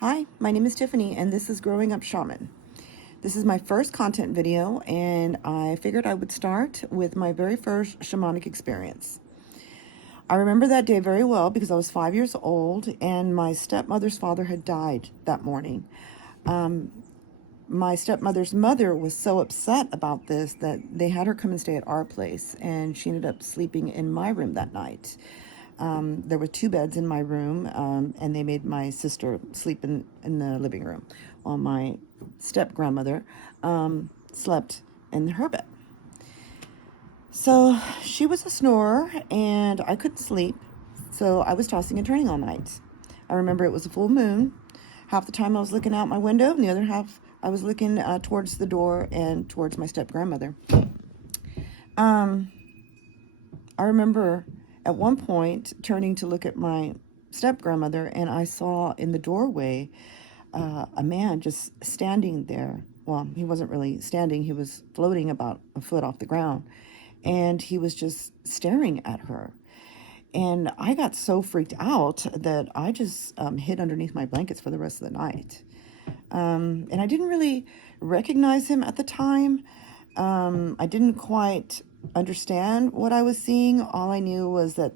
Hi, my name is Tiffany, and this is Growing Up Shaman. This is my first content video, and I figured I would start with my very first shamanic experience. I remember that day very well because I was 5 years old, and my stepmother's father had died that morning. My stepmother's mother was so upset about this that they had her come and stay at our place, and she ended up sleeping in my room that night. There were two beds in my room, and they made my sister sleep in the living room while my step grandmother slept in her bed. So she was a snorer, and I couldn't sleep, so I was tossing and turning all night. I remember it was a full moon. Half the time I was looking out my window, and the other half I was looking towards the door and towards my step grandmother. I remember at one point turning to look at my step grandmother, and I saw in the doorway a man just standing there. Well, he wasn't really standing, he was floating about a foot off the ground, and he was just staring at her. And I got so freaked out that I just hid underneath my blankets for the rest of the night. And I didn't really recognize him at the time. I didn't quite understand what I was seeing. All I knew was that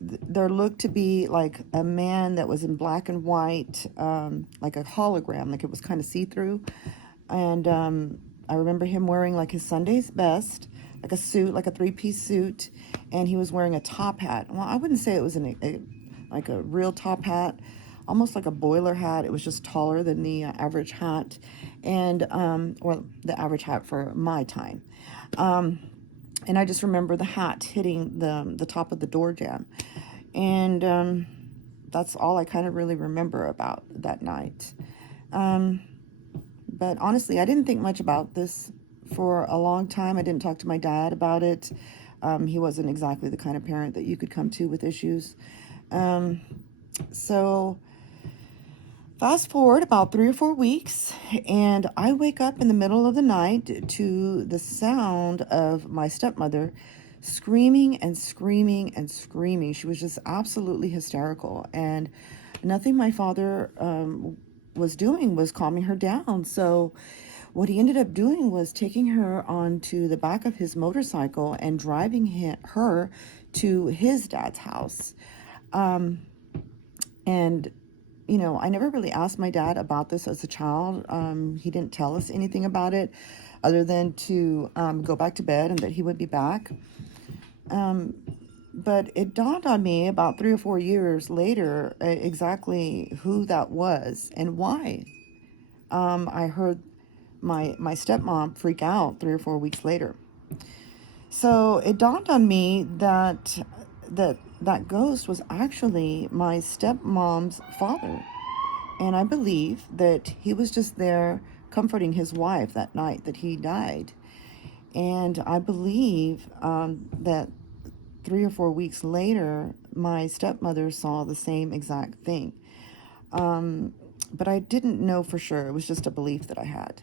there looked to be like a man that was in black and white, like a hologram, like it was kind of see-through. And I remember him wearing like his Sunday's best, like a suit, like a three-piece suit, and he was wearing a top hat. Well, I wouldn't say it was like a real top hat, almost like a boiler hat. It was just taller than the average hat, and or the average hat for my time. And I just remember the hat hitting the top of the door jamb, and that's all I kind of really remember about that night. But honestly, I didn't think much about this for a long time. I didn't talk to my dad about it. He wasn't exactly the kind of parent that you could come to with issues. So fast forward about 3 or 4 weeks, and I wake up in the middle of the night to the sound of my stepmother screaming and screaming and screaming. She was just absolutely hysterical, and nothing my father was doing was calming her down. So what he ended up doing was taking her onto the back of his motorcycle and driving her to his dad's house. And I never really asked my dad about this as a child. He didn't tell us anything about it other than to go back to bed and that he would be back. But it dawned on me about 3 or 4 years later exactly who that was and why. I heard my stepmom freak out 3 or 4 weeks later. So it dawned on me that ghost was actually my stepmom's father. And I believe that he was just there comforting his wife that night that he died. And I believe that 3 or 4 weeks later, my stepmother saw the same exact thing. But I didn't know for sure. It was just a belief that I had.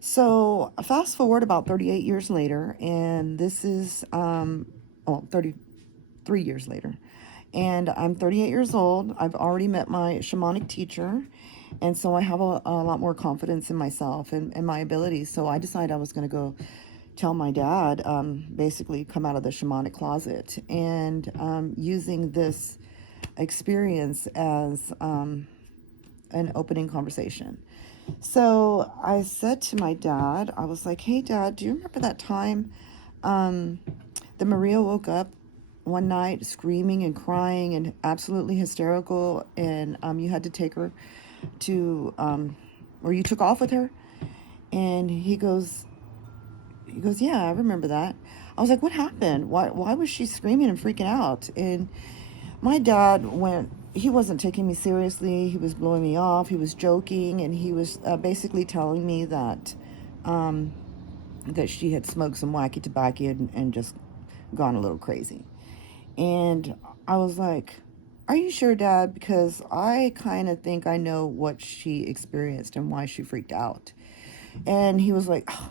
So fast forward about 38 years later, and this is, 33 years later. And I'm 38 years old. I've already met my shamanic teacher. And so I have a lot more confidence in myself and my abilities. So I decided I was going to go tell my dad, basically come out of the shamanic closet, and using this experience as an opening conversation. So I said to my dad, I was like, hey, Dad, do you remember that time that Maria woke up one night screaming and crying and absolutely hysterical, and you had to take her to, or you took off with her? And he goes, yeah, I remember that. I was like, what happened? Why was she screaming and freaking out? And my dad he wasn't taking me seriously. He was blowing me off. He was joking, and he was basically telling me that that she had smoked some wacky tobacco and just gone a little crazy. And I was like, are you sure, Dad? Because I kind of think I know what she experienced and why she freaked out. And he was like, oh,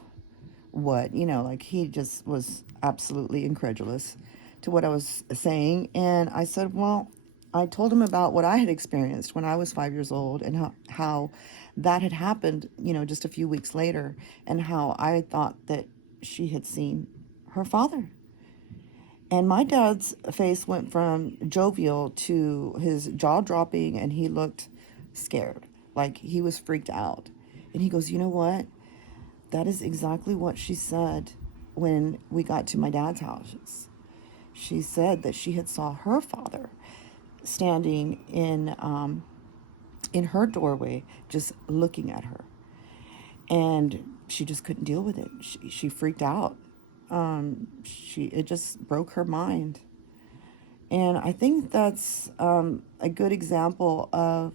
what? Like he just was absolutely incredulous to what I was saying. And I said, well, I told him about what I had experienced when I was 5 years old, and how that had happened, just a few weeks later, and how I thought that she had seen her father. And my dad's face went from jovial to his jaw dropping, and he looked scared, like he was freaked out. And he goes, "You know what? That is exactly what she said when we got to my dad's house. She said that she had saw her father standing in her doorway, just looking at her, and she just couldn't deal with it. She freaked out. It just broke her mind." And I think that's a good example of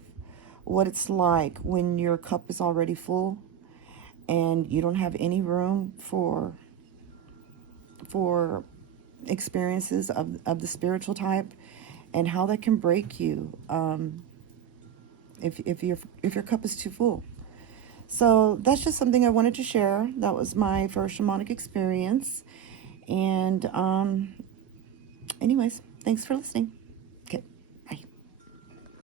what it's like when your cup is already full and you don't have any room for experiences of the spiritual type, and how that can break you if your cup is too full. So that's just something I wanted to share. That was my first shamanic experience. And anyways, thanks for listening.